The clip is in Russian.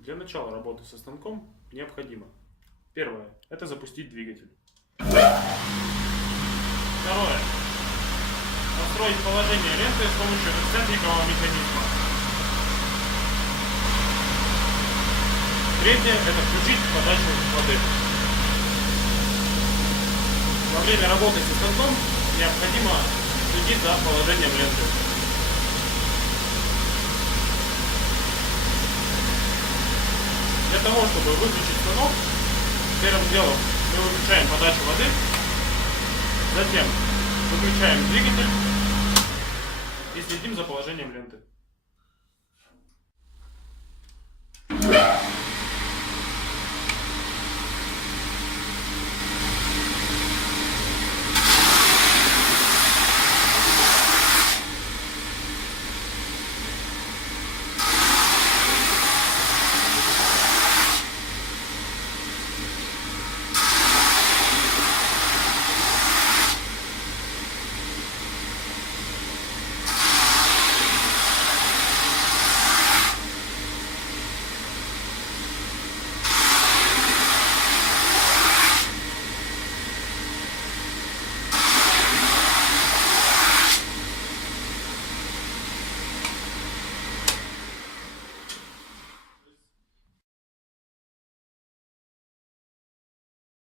Для начала работы со станком необходимо: первое – это запустить двигатель. Второе – настроить положение ленты с помощью эксцентрикового механизма. Третье – это включить подачу воды. Во время работы со станком необходимо следить за положением ленты. Для того, чтобы выключить станок, первым делом мы выключаем подачу воды, затем выключаем двигатель и следим за положением ленты.